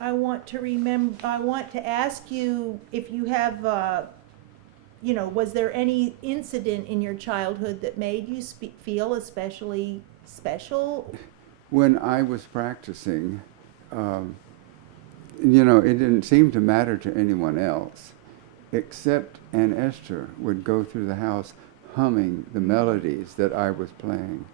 I want to ask you if you have, was there any incident in your childhood that made you feel especially special? When I was practicing, it didn't seem to matter to anyone else, except Aunt Esther would go through the house humming the melodies that I was playing.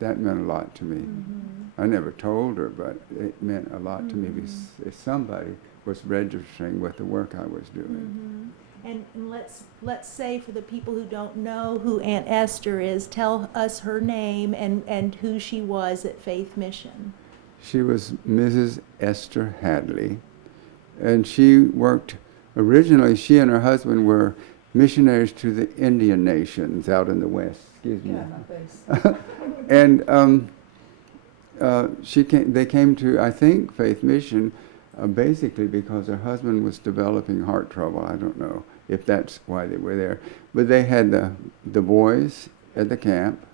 That meant a lot to me. Mm-hmm. I never told her, but it meant a lot to me Mm-hmm. because if somebody was registering with the work I was doing. Mm-hmm. And let's say, for the people who don't know who Aunt Esther is, tell us her name and who she was at Faith Mission. She was Mrs. Esther Hadley, and she worked, originally she and her husband were missionaries to the Indian nations out in the West. Excuse me. Yeah, my face. And they came to, I think, Faith Mission basically because her husband was developing heart trouble. I don't know if that's why they were there. But they had the boys at the camp,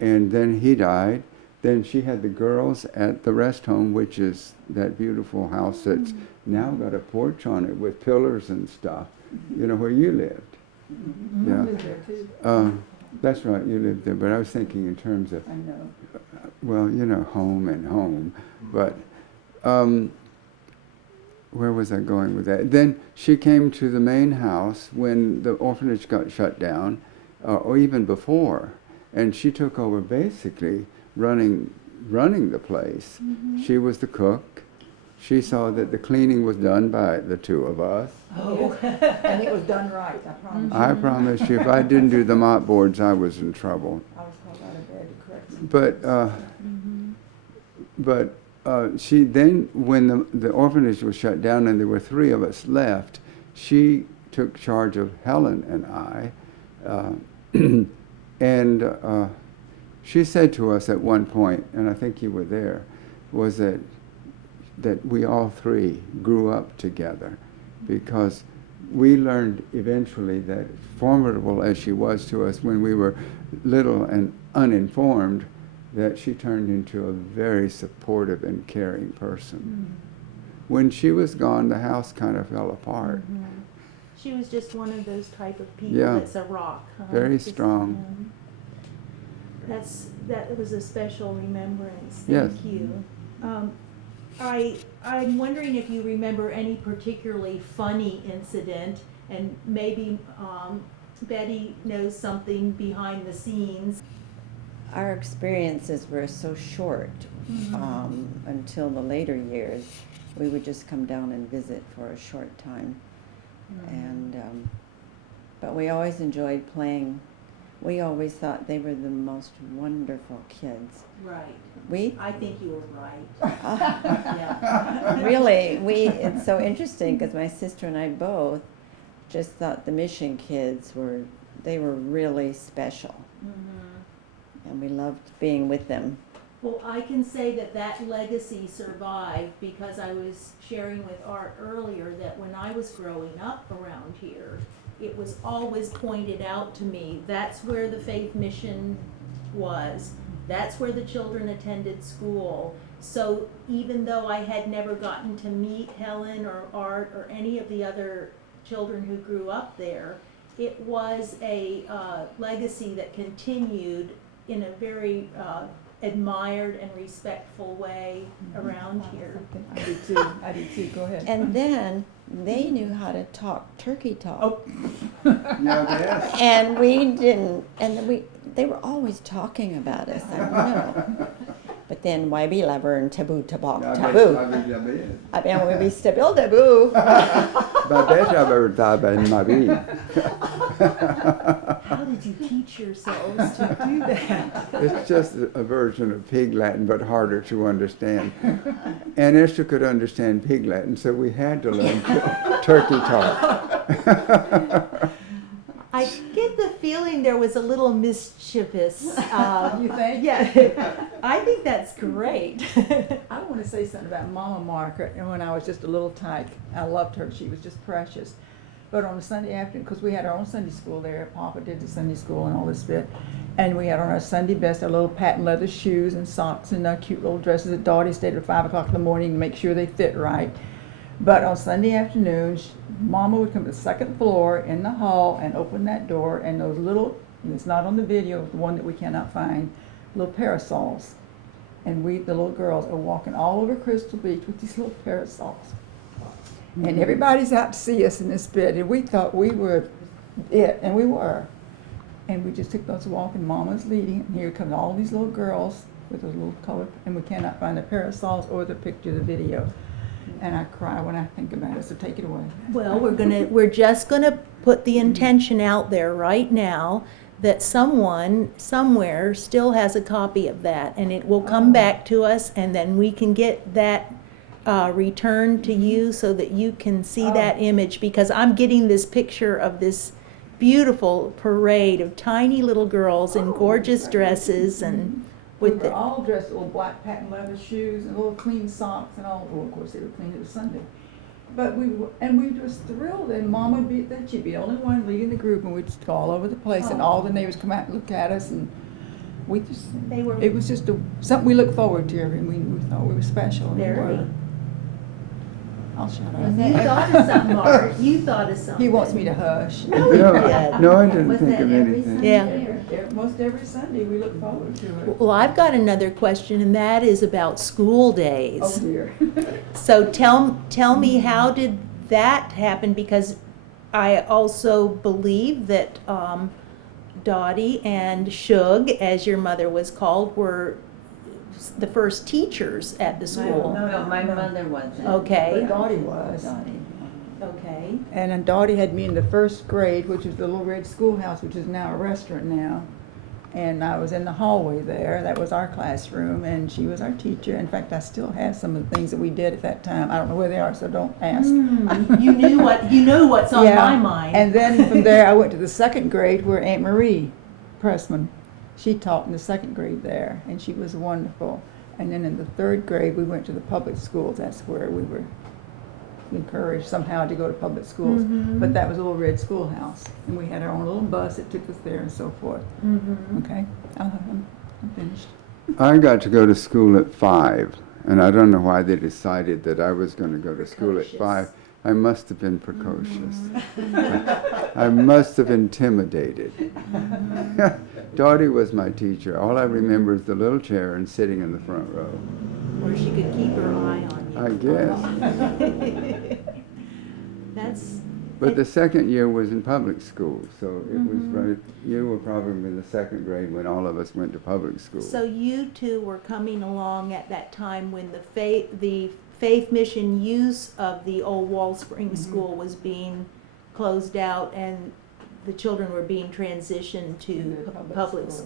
and then he died. Then she had the girls at the rest home, which is that beautiful house that's now got a porch on it with pillars and stuff, where you lived. Mm-hmm. Yeah. I lived there too. That's right, you lived there, but I was thinking in terms of, I know. well, home and home. But where was I going with that? Then she came to the main house when the orphanage got shut down, or even before, and she took over basically running the place. Mm-hmm. She was the cook. She saw that the cleaning was done by the two of us. Oh, and it was done right, I promise. I promise you, if I didn't do the mop boards, I was in trouble. I was called out of bed to correct me. But she then, when the orphanage was shut down and there were three of us left, she took charge of Helen and I, and she said to us at one point, and I think you were there, was that we all three grew up together, because we learned eventually that, formidable as she was to us when we were little and uninformed, that she turned into a very supportive and caring person. When she was gone, the house kind of fell apart. Mm-hmm. She was just one of those type of people Yeah. that's a rock. Huh? Very Just, strong. that was a special remembrance. Yes. Thank you. I'm wondering if you remember any particularly funny incident, and maybe Betty knows something behind the scenes. Our experiences were so short until the later years. We would just come down and visit for a short time. And but we always enjoyed playing. We always thought they were the most wonderful kids. Right. I think you were right. Really, it's so interesting because my sister and I both just thought the mission kids were really special. And we loved being with them. Well, I can say that legacy survived because I was sharing with Art earlier that when I was growing up around here, it was always pointed out to me, that's where the Faith Mission was. That's where the children attended school. So even though I had never gotten to meet Helen or Art or any of the other children who grew up there, it was a legacy that continued in a very admired and respectful way around here. I do too, go ahead. And then they knew how to talk turkey talk. Yeah, And we didn't, and they were always talking about us. I don't know. But then why be lever and taboo tabak taboo? I mean, we be stabil taboo. How did you teach yourselves to do that? It's just a version of Pig Latin, but harder to understand. And Esther could understand Pig Latin, so we had to learn turkey talk. I get the feeling there was a little mischievous. You think? Yeah, I think that's great. I want to say something about Mama Margaret, and when I was just a little tyke, I loved her. She was just precious. But on a Sunday afternoon, because we had our own Sunday school there, Papa did the Sunday school and all this bit, and we had on our Sunday best our little patent leather shoes and socks and our cute little dresses that Dottie stayed at 5 o'clock in the morning to make sure they fit right. But on Sunday afternoons, Mama would come to the second floor in the hall and open that door, and those little, and it's not on the video, the one that we cannot find, little parasols. And we, the little girls, are walking all over Crystal Beach with these little parasols. And everybody's out to see us in this bit, and we thought we were it, and we were. And we just took those walk, and Mama's leading, and here come all these little girls with those little color, and we cannot find the parasols or the picture, the video. And I cry when I think about it, so take it away. Well, we're just gonna put the intention out there right now that someone, somewhere, still has a copy of that, and it will come back to us, and then we can get that returned to you so that you can see that image, because I'm getting this picture of this beautiful parade of tiny little girls in gorgeous dresses and We with were the, all dressed in little black patent leather shoes and little clean socks and all. Well, of course, they were clean, it was Sunday. But we were just thrilled, and Mama would be, then she'd be the only one leading the group, and we'd just go all over the place, and all the neighbors come out and look at us, and we just, they were it was just something we looked forward to, and we thought we were special. And we very. were. I'll shut up. You thought of something, Art. You thought of something. He wants me to hush. No, he did. No, I didn't Was think that of every anything. Sunday? Yeah. Most every Sunday, we look forward to it. Well, I've got another question, and that is about school days. Oh dear. So tell me, how did that happen? Because I also believe that Dottie and Shug, as your mother was called, were the first teachers at the school. No, my mother wasn't. Okay. But Dottie was. Dottie. Okay. And then Dottie had me in the first grade, which is the little red schoolhouse, which is now a restaurant now. And I was in the hallway there. That was our classroom, and she was our teacher. In fact, I still have some of the things that we did at that time. I don't know where they are, so don't ask. You knew what's on Yeah. my mind. And then from there, I went to the second grade where Aunt Marie Pressman, she taught in the second grade there, and she was wonderful. And then in the third grade, we went to the public schools. That's where we were encouraged somehow to go to public schools. But that was a little red schoolhouse, and we had our own little bus that took us there and so forth. Okay, I'm finished. I got to go to school at 5, and I don't know why they decided that I was going to go to school at 5. I must have been precocious. I must have intimidated. Dottie was my teacher. All I remember is the little chair and sitting in the front row. Or she could keep her eye on you. I guess. That's, But the second year was in public school, so it was right. You were probably in the second grade when all of us went to public school. so you two were coming along at that time when the faith mission use of the old Wall Spring School was being closed out, and the children were being transitioned to To public schools.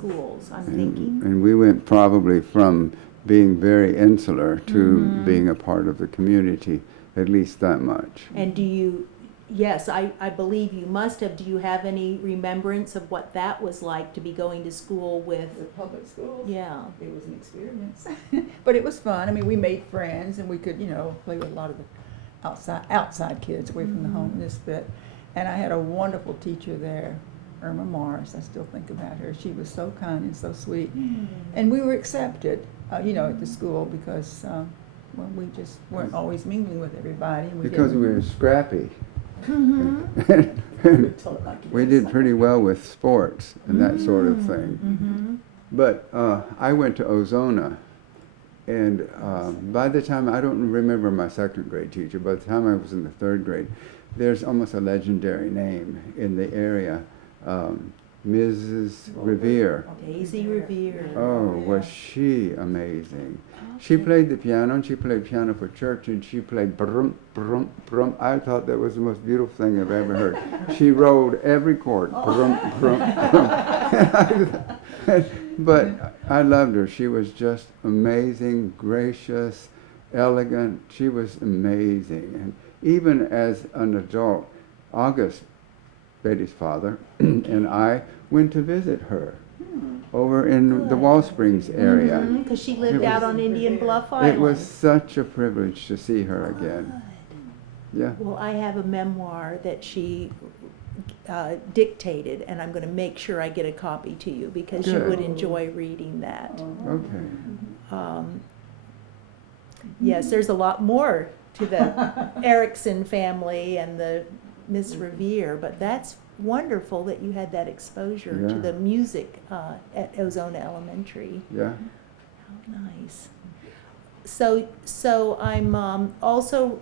schools, I'm thinking. And we went probably from being very insular to being a part of the community, at least that much. And do you, yes, I believe you must have, do you have any remembrance of what that was like to be going to school with, The public schools? yeah. It was an experience. But it was fun. I mean, we made friends, and we could, play with a lot of the outside kids away from the home in this bit. And I had a wonderful teacher there, Irma Morris. I still think about her. She was so kind and so sweet. And we were accepted, at the school because, we just weren't always mingling with everybody. And Because we didn't- were scrappy. we told it like it We is. did pretty well with sports and that sort of thing. But I went to Ozona, and by the time, I don't remember my second grade teacher, by the time I was in the third grade, there's almost a legendary name in the area, Mrs. Revere. Daisy Revere. Oh, was she amazing. She played the piano, and she played piano for church, and she played brum, brum, brum. I thought that was the most beautiful thing I've ever heard. She rolled every chord, brum, brum, brum. But I loved her. She was just amazing, gracious, elegant. She was amazing. And even as an adult, August, Betty's father, and I went to visit her over in the Wall Springs area. Because she lived It out was- on Indian Bluff Island. It was such a privilege to see her again. Yeah. Well, I have a memoir that she dictated, and I'm going to make sure I get a copy to you because you Good. would enjoy reading that. Okay. Yes, there's a lot more to the Erickson family and the Miss Revere, but that's wonderful that you had that exposure to Yeah. the music at Ozona Elementary. Yeah. How nice. So I'm also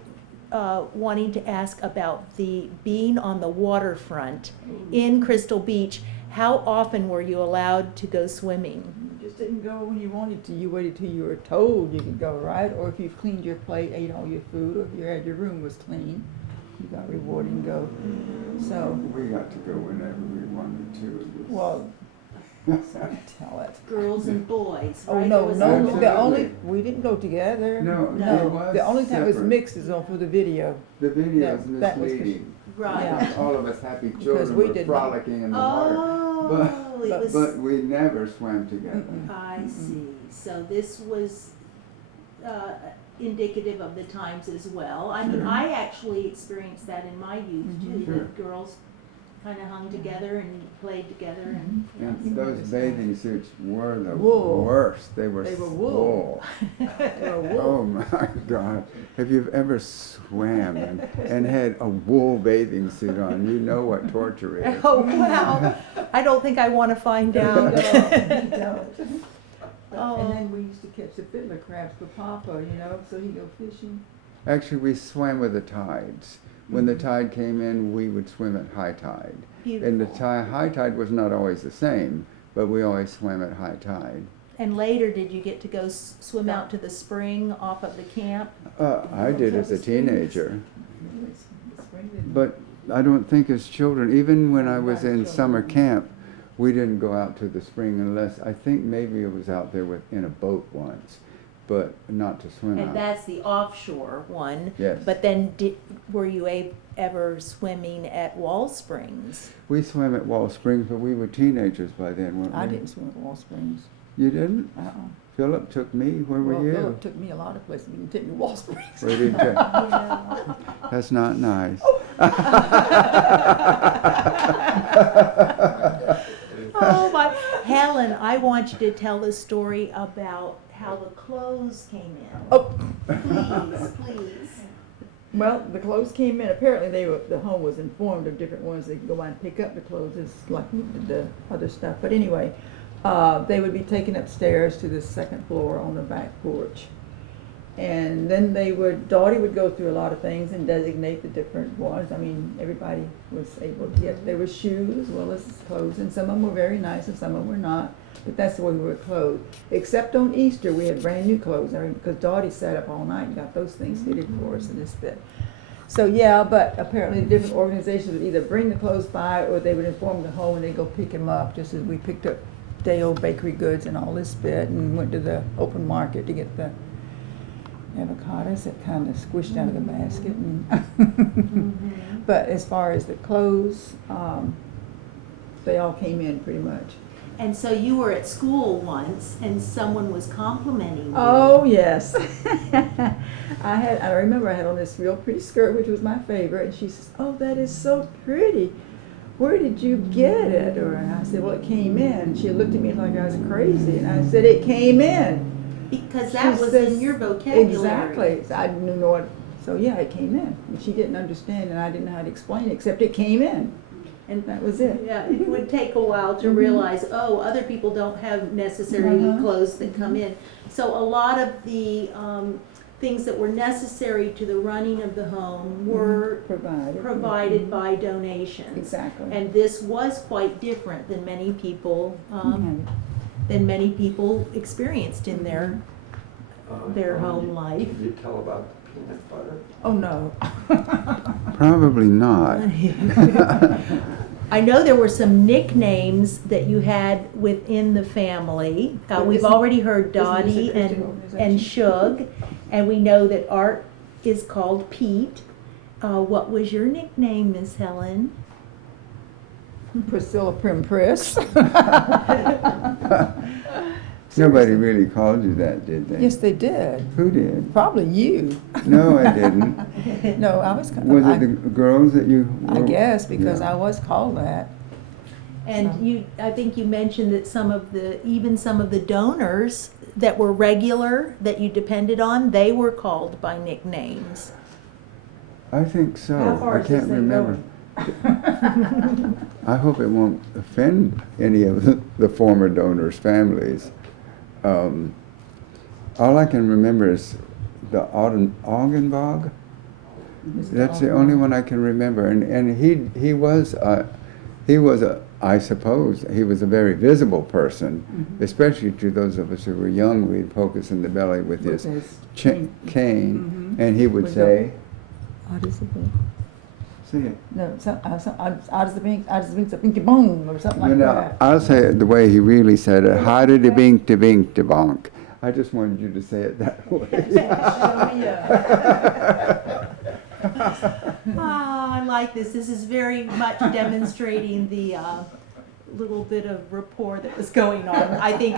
wanting to ask about the being on the waterfront in Crystal Beach. How often were you allowed to go swimming? You just didn't go when you wanted to. You waited till you were told you could go, right? Or if you cleaned your plate, ate all your food, or if your room was clean, you got rewarded and go. So, We got to go whenever we wanted to. well, so tell it. Girls and boys, Oh, right? no, There was no, a- the only, Absolutely. we didn't go together. No, No. it was The only time it was separate. mixed is on for the video. The video is that was misleading. Right. Yeah. All of us happy Because children we were did not. frolicking in the water. Oh, it But- was. But we never swam together. Mm-mm. I see. So this was indicative of the times as well. I mean, Sure. I actually experienced that in my youth too. Sure. That girls kind of hung together and played together, and And those bathing suits were the Wool. worst. They were They were wool. Oh my God. Have you ever swam and had a wool bathing suit on? You know what torture is. oh wow! I don't think I want to find out. Oh. And then we used to catch the fiddler crabs for Papa, so he'd go fishing. Actually, we swam with the tides. When the tide came in, we would swim at high tide. And the Beautiful. high tide was not always the same, but we always swam at high tide. And later, did you get to go swim out to the spring off of the camp? I did as a teenager, The spring didn't- but I don't think as children, even when I was Not as in children. summer camp, we didn't go out to the spring unless, I think maybe it was out there in a boat once, but not to swim And out. that's the offshore one. Yes. But then, were you ever swimming at Wall Springs? We swam at Wall Springs, but we were teenagers by then, weren't we? I didn't swim at Wall Springs. You didn't? Uh-uh. Philip took me. Where were Well, you? Philip took me a lot of places. He didn't take me to Wall Springs. Where did you? Yeah. That's not nice. Oh my, Helen, I want you to tell the story about how the clothes came in. Oh, Please. well, the clothes came in. Apparently, the home was informed of different ones. They could go by and pick up the clothes, it's like the other stuff. But anyway, they would be taken upstairs to the second floor on the back porch. And then Dottie would go through a lot of things and designate the different ones. I mean, everybody was able to get, there were shoes as well as clothes, and some of them were very nice and some of them were not. But that's the way we were clothed. Except on Easter, we had brand new clothes, because Dottie sat up all night and got those things fitted for us in this bit. So yeah, but apparently the different organizations would either bring the clothes by or they would inform the home and they'd go pick them up, just as we picked up day-old bakery goods and all this bit, and went to the open market to get the avocados that kind of squished out of the basket. And But as far as the clothes, they all came in pretty much. And so you were at school once and someone was complimenting you. Oh, yes. I remember I had on this real pretty skirt, which was my favorite, and she says, "Oh, that is so pretty. Where did you get it?" And I said, "Well, it came in." She looked at me like I was crazy, and I said, "It came in." Because that She was says- in your vocabulary. Exactly. So I didn't know what, so yeah, it came in. And she didn't understand, and I didn't know how to explain it, except it came in. And that was it. Yeah, it would take a while to Mhm. realize, oh, other people don't have necessarily Uh-huh. clothes that come in. So a lot of the things that were necessary to the running of the home were provided by donations. Exactly. And this was quite different than many people experienced in their home life. Did you tell about the peanut butter? Oh, no. Probably not. I know there were some nicknames that you had within the family. We've Isn't- already heard isn't this a Dottie Christian and organization? Shug, and we know that Art is called Pete. What was your nickname, Miss Helen? Priscilla Primpress. Nobody Seriously. really called you that, did they? Yes, they did. Who did? Probably you. No, I didn't. No, I was kind Was of, it the girls that you? I guess, because Yeah. I was called that. And I think you mentioned that even some of the donors that were regular, that you depended on, they were called by nicknames. I think so. How far I is this can't thing remember. I hope it won't offend any of the former donors' families. All I can remember is the Augenbog. That's the only one I can remember, and he was I suppose he was a very visible person, especially to those of us who were young. We'd poke us in the belly with his cane, and he would With say, What is it? "See it." No, out of the pinky boom, or something like You know, that. I'll say it the way he really said it. How did it bink to bink to bonk? I just wanted you to say it that way. I like this. This is very much demonstrating the little bit of rapport that was going on. I think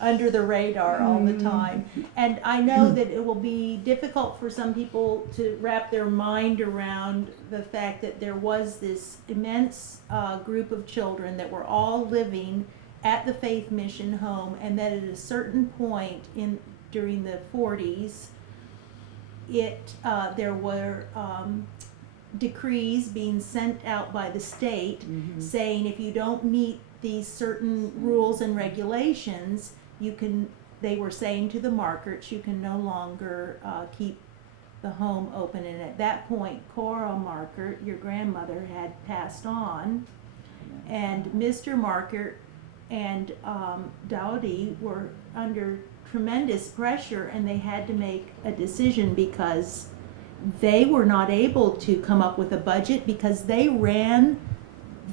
under the radar all the time. And I know that it will be difficult for some people to wrap their mind around the fact that there was this immense group of children that were all living at the Faith Mission home, and that at a certain point during the 40s, there were decrees being sent out by the state saying if you don't meet these certain rules and regulations, they were saying to the Markerts, you can no longer keep the home open. And at that point, Cora Markert, your grandmother, had passed on, and Mr. Markert and Dowdy were under tremendous pressure, and they had to make a decision because they were not able to come up with a budget because they ran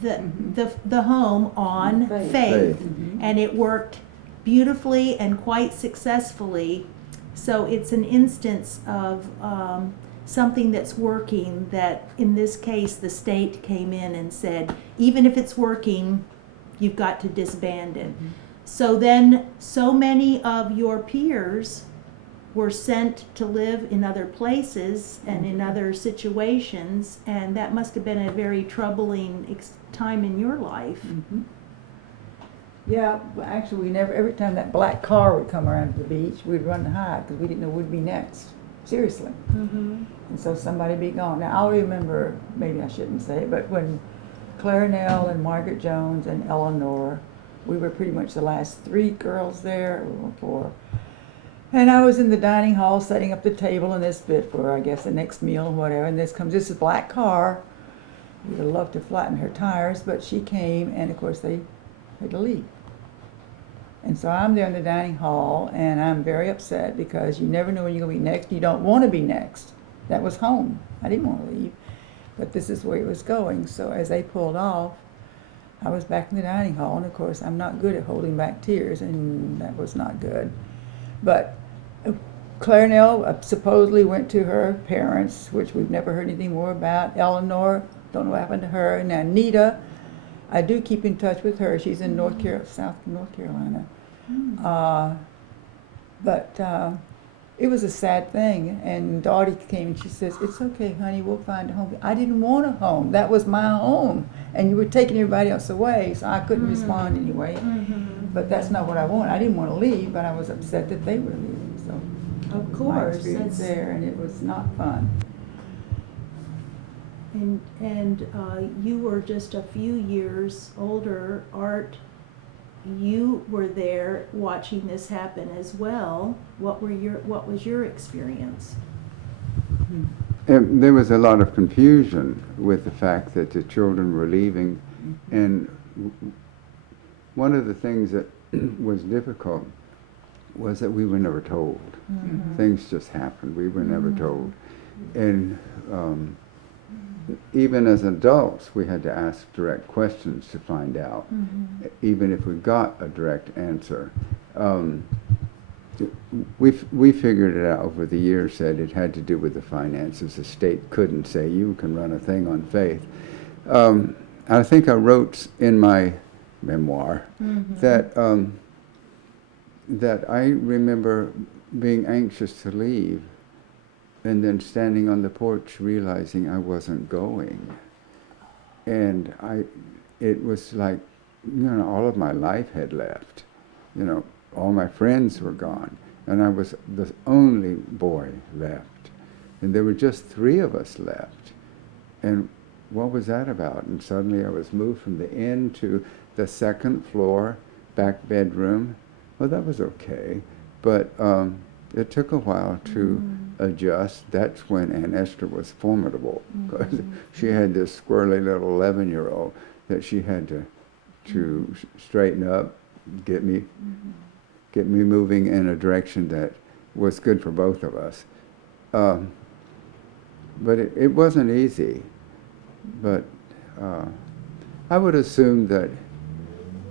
the home on faith. And it worked beautifully and quite successfully. So it's an instance of something that's working, that in this case the state came in and said, even if it's working, you've got to disband it. So then so many of your peers were sent to live in other places and in other situations, and that must have been a very troubling time in your life. Yeah, well, actually, we never, every time that black car would come around to the beach, we'd run to hide because we didn't know who'd be next. Seriously. And so somebody'd be gone. Now, I'll remember, maybe I shouldn't say it, but when Claire Nell and Margaret Jones and Eleanor, we were pretty much the last three girls there, or four. And I was in the dining hall setting up the table and this bit for, I guess, the next meal and whatever. And this black car. We'd have loved to flatten her tires, but she came, and of course they had to leave. And so I'm there in the dining hall, and I'm very upset because you never know when you're going to be next. You don't want to be next. That was home. I didn't want to leave. But this is where it was going. So as they pulled off, I was back in the dining hall, and of course I'm not good at holding back tears, and that was not good. But Claire Nell supposedly went to her parents, which we've never heard anything more about. Eleanor, don't know what happened to her. Now Nita, I do keep in touch with her. She's in South North Carolina. But it was a sad thing. And Dottie came and she says, "It's okay, honey, we'll find a home." I didn't want a home. That was my home. And you were taking everybody else away, so I couldn't respond anyway. But that's not what I wanted. I didn't want to leave, but I was upset that they were leaving. So Of my course, experience there, and it was not fun. and you were just a few years older. Art, you were there watching this happen as well. What was your experience? There was a lot of confusion with the fact that the children were leaving, and one of the things that was difficult was that we were never told. Things just happened. We were never told. And even as adults, we had to ask direct questions to find out, even if we got a direct answer. We figured it out over the years that it had to do with the finances. The state couldn't say, you can run a thing on faith. I think I wrote in my memoir that that I remember being anxious to leave and then standing on the porch realizing I wasn't going. And it was like, all of my life had left. All my friends were gone, and I was the only boy left. And there were just 3 of us left. And what was that about? And suddenly I was moved from the inn to the 2nd floor, back bedroom. Well, that was okay, but it took a while to adjust. That's when Aunt Esther was formidable, because she had this squirrely little 11-year-old that she had to straighten up, get me moving in a direction that was good for both of us. But it wasn't easy. But I would assume that,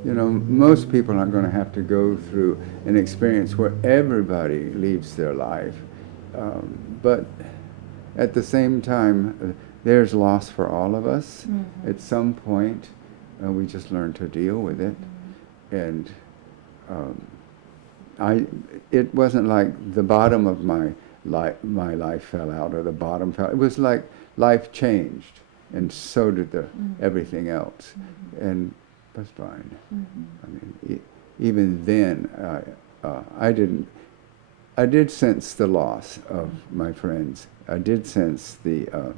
most people are going to have to go through an experience where everybody leaves their life. But at the same time, there's loss for all of us. At some point, we just learn to deal with it. And it wasn't like the bottom of my life fell out, or the bottom fell. It was like life changed, and so did everything else, and that's fine. I mean, even then, I did sense the loss of my friends. I did sense the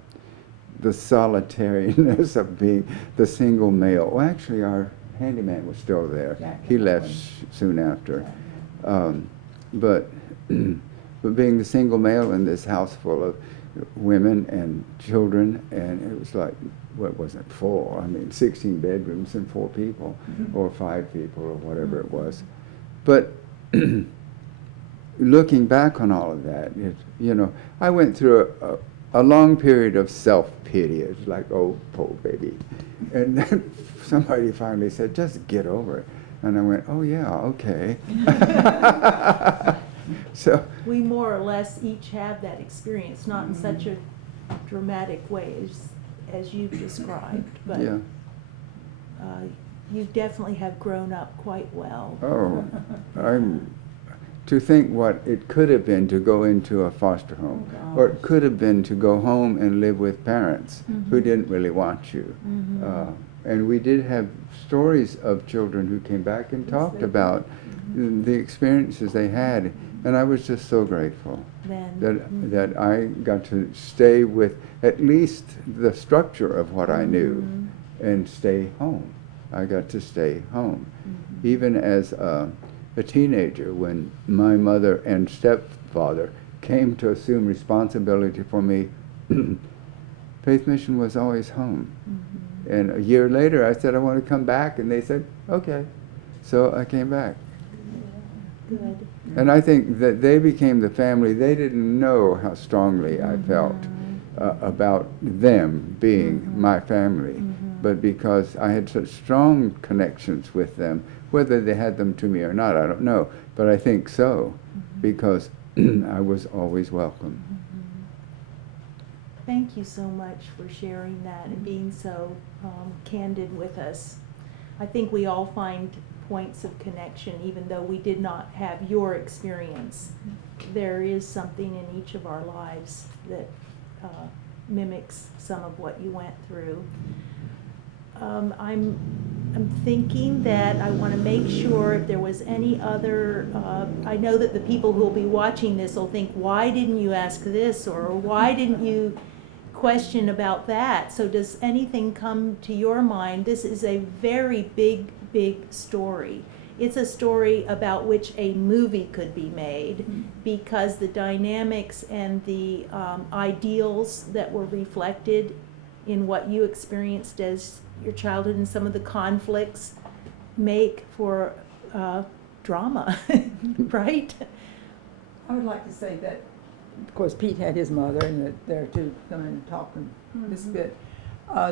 solitariness of being the single male. Well, actually, our handyman was still there. He left soon after. But being the single male in this house full of women and children, and it was like, what was it, 4? I mean, 16 bedrooms and 4 people, or 5 people, or whatever it was. But looking back on all of that, I went through a long period of self-pity. It's like, oh, poor baby. And then somebody finally said, just get over it. And I went, oh, yeah, okay. So We more or less each have that experience, not in such a dramatic way as you've described, but yeah. You definitely have grown up quite well. Oh, to think what it could have been to go into a foster home, or it could have been to go home and live with parents who didn't really want you. And we did have stories of children who came back and talked about the experiences they had, and I was just so grateful that I got to stay with at least the structure of what I knew and stay home. I got to stay home. Even as a teenager, when my mother and stepfather came to assume responsibility for me, Faith Mission was always home. And a year later, I said, I want to come back, and they said, okay. So I came back. Good. And I think that they became the family. They didn't know how strongly I felt about them being my family. But because I had such strong connections with them, whether they had them to me or not, I don't know. But I think so, because I was always welcome. Thank you so much for sharing that and being so candid with us. I think we all find points of connection, even though we did not have your experience. There is something in each of our lives that mimics some of what you went through. I'm thinking that I want to make sure if there was any other, I know that the people who will be watching this will think, why didn't you ask this, or why didn't you question about that? So does anything come to your mind? This is a very big story. It's a story about which a movie could be made, because the dynamics and the ideals that were reflected in what you experienced as your childhood and some of the conflicts make for drama, right? I would like to say that, of course, Pete had his mother, and that there to come in and talk this bit.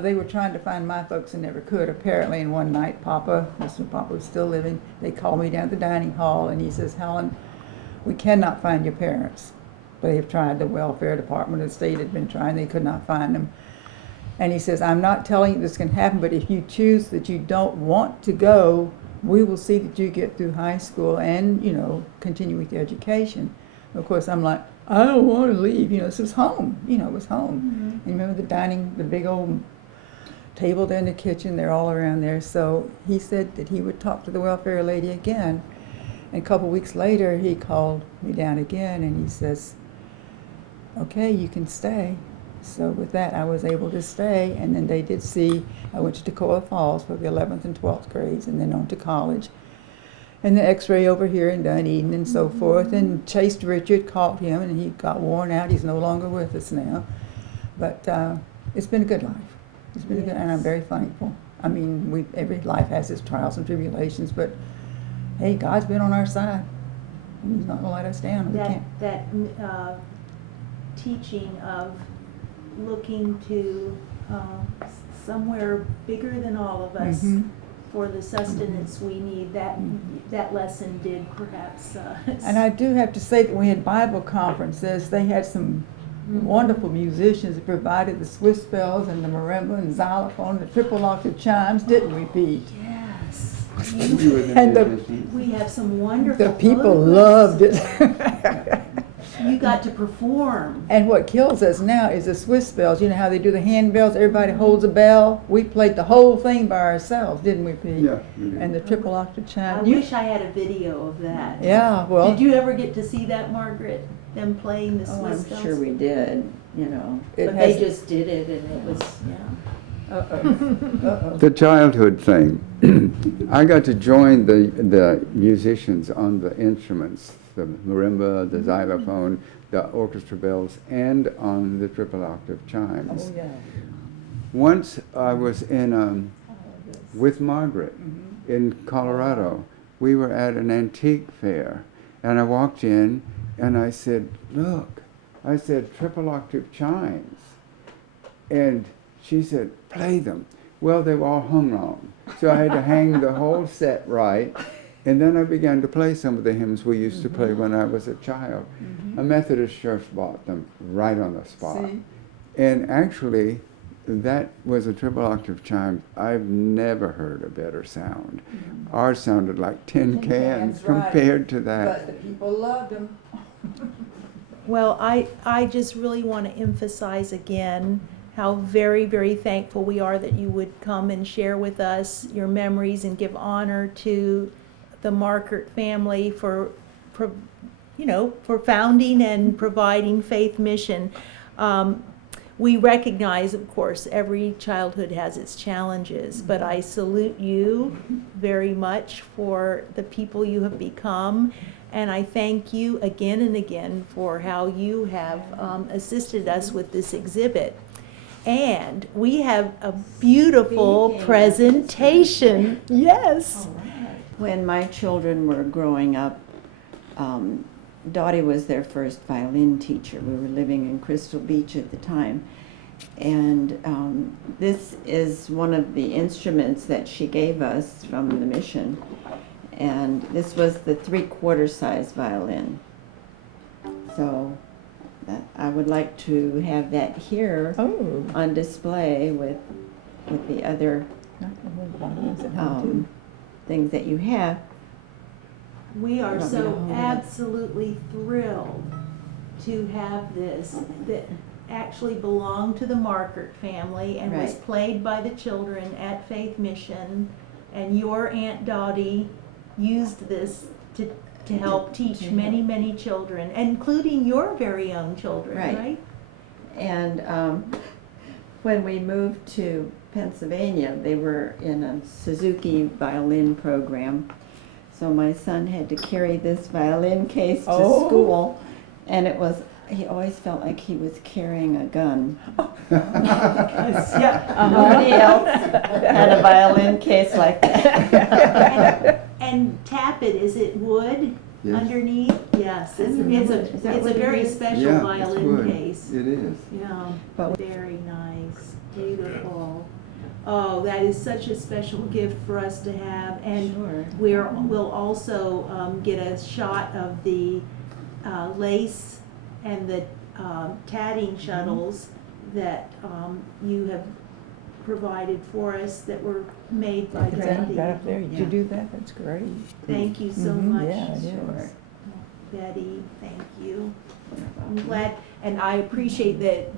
They were trying to find my folks and never could. Apparently, and one night, this when Papa was still living, they called me down at the dining hall, and he says, Helen, we cannot find your parents. They have tried. The welfare department of the state had been trying. They could not find them. And he says, I'm not telling you this can happen, but if you choose that you don't want to go, we will see that you get through high school and, you know, continue with your education. Of course, I'm like, I don't want to leave, you know, this was home, you know, it was home. And remember the big old table there in the kitchen, they're all around there. So he said that he would talk to the welfare lady again. And a couple weeks later, he called me down again and he says, okay, you can stay. So with that, I was able to stay. And then they did see, I went to Toccoa Falls for the 11th and 12th grades and then on to college. And the x-ray over here in Dunedin and so forth. And Chase Richard caught him and he got worn out. He's no longer with us now. But it's been a good life. It's been good, and I'm very thankful. I mean, every life has its trials and tribulations, but hey, God's been on our side. And He's not going to let us down. We can't. That teaching of looking to somewhere bigger than all of us Mhm. for the sustenance we need, that lesson did perhaps. And I do have to say that when we had Bible conferences, they had some wonderful musicians that provided the Swiss bells and the marimba and xylophone, the triple octave chimes, didn't we, Pete? Yes. You were the And the- musicians. We have some wonderful The people photographs. loved it. You got to perform. And what kills us now is the Swiss bells. You know how they do the hand bells? Everybody holds a bell. We played the whole thing by ourselves, didn't we, Pete? Yeah, we did. And the triple octave I chime. wish I had a video of that. Yeah, well. Did you ever get to see that, Margaret? Them playing the Oh, Swiss I'm bells? sure we did, you know. it But has- they just did it and it was, yeah. Uh-oh. Uh-oh. The childhood thing. I got to join the musicians on the instruments, the marimba, the xylophone, the orchestra bells, and on the triple octave chimes. Oh, yeah. Once I was in with Margaret in Colorado. We were at an antique fair, and I walked in and I said, "Look," I said, "triple octave chimes," and she said, "Play them." Well, they were all hung wrong, so I had to hang the whole set right. And then I began to play some of the hymns we used to play when I was a child. A Methodist church bought them right on the spot. See? And actually, that was a triple octave chime. I've never heard a better sound. Ours sounded like tin cans That's right. compared to that. But the people loved them. Well, I just really want to emphasize again how very, very thankful we are that you would come and share with us your memories and give honor to the Markert family for founding and providing Faith Mission. We recognize, of course, every childhood has its challenges, but I salute you very much for the people you have become, and I thank you again and again for how you have assisted us with this exhibit. And we have a beautiful presentation. Yes. When my children were growing up, Dottie was their first violin teacher. We were living in Crystal Beach at the time. And this is one of the instruments that she gave us from the mission. And this was the 3/4 size violin. So I would like to have that here Oh. on display with the other things that you have. We are Want me to so hold it? absolutely thrilled to have this that actually belonged to the Markert family and was Right. played by the children at Faith Mission. And your Aunt Dottie used this to help teach many, many children, including your very own children, Right. right? And when we moved to Pennsylvania, they were in a Suzuki violin program. So my son had to carry this violin case to Oh. school, and he always felt like he was carrying a gun. Yeah. Nobody else had a violin case like that. And tap it, is it wood Yes. underneath? Yes, I don't know it's what- is that a what it very is? special Yeah, it's violin wood. case. It is. Yeah, But- very nice, beautiful. Oh, that is such a special gift for us to have, and Sure. we'll also get a shot of the lace and the tatting shuttles that you have provided for us that were made by Is that Betty. right up there? Did you Yeah. do that? That's great. Thank you so Mhm, much. yeah, it is. Sure. Betty, thank you. I'm glad, and I appreciate that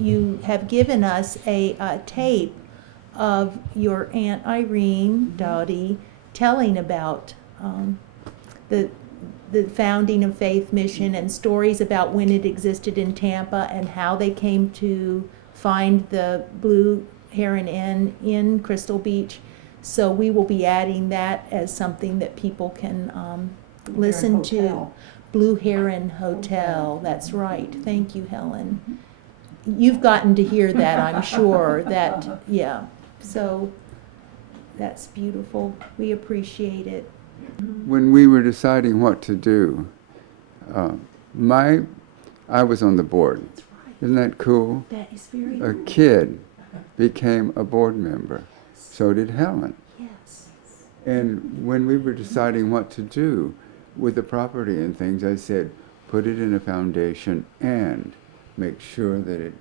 you have given us a tape of your Aunt Irene Dowdy telling about the founding of Faith Mission and stories about when it existed in Tampa and how they came to find the Blue Heron Inn in Crystal Beach. So we will be adding that as something that people can listen to. Blue Heron Hotel, that's right. Thank you, Helen. You've gotten to hear that, I'm sure, that, yeah. So that's beautiful. We appreciate it. When we were deciding what to do, I was on the board. That's right. Isn't that cool? That is very A cool. kid became a board member. So did Helen. Yes. And when we were deciding what to do with the property and things, I said, put it in a foundation and make sure that it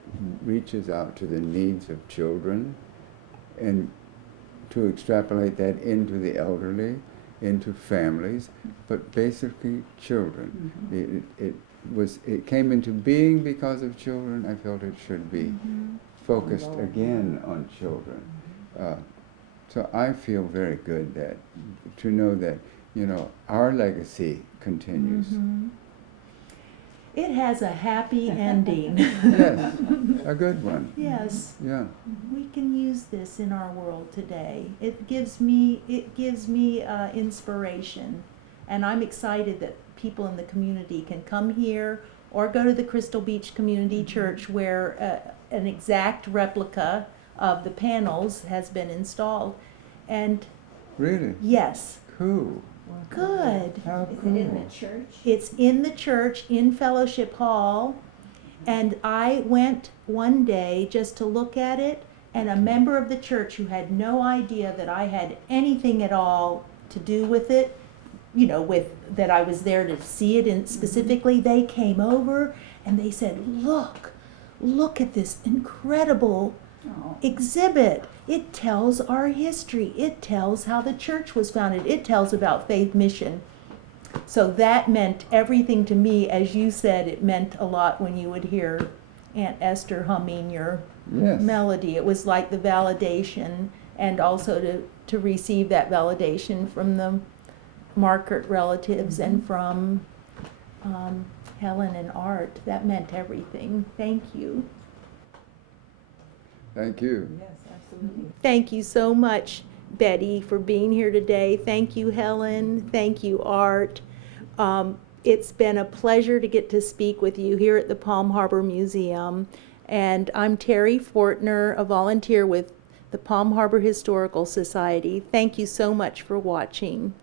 reaches out to the needs of children, and to extrapolate that into the elderly, into families, but basically children. It came into being because of children. I felt it should be focused again on children. So I feel very good to know that, our legacy continues. It has a happy ending. Yes, a good one. Yes, Yeah. we can use this in our world today. It gives me inspiration, and I'm excited that people in the community can come here or go to the Crystal Beach Community Church, where an exact replica of the panels has been installed. And Really? yes, Cool. good. How Is cool. it in the church? It's in the church in Fellowship Hall, and I went one day just to look at it, and a member of the church who had no idea that I had anything at all to do with it, with that I was there to see it, and specifically they came over and they said, look at this incredible exhibit. It tells our history. It tells how the church was founded. It tells about Faith Mission. So that meant everything to me. As you said, it meant a lot when you would hear Aunt Esther humming your Yes. melody. It was like the validation, and also to receive that validation from the Margaret relatives and from Helen and Art. That meant everything. Thank you. Thank you. Yes, absolutely. Thank you so much, Betty, for being here today. Thank you, Helen. Thank you, Art. It's been a pleasure to get to speak with you here at the Palm Harbor Museum. And I'm Terry Fortner, a volunteer with the Palm Harbor Historical Society. Thank you so much for watching.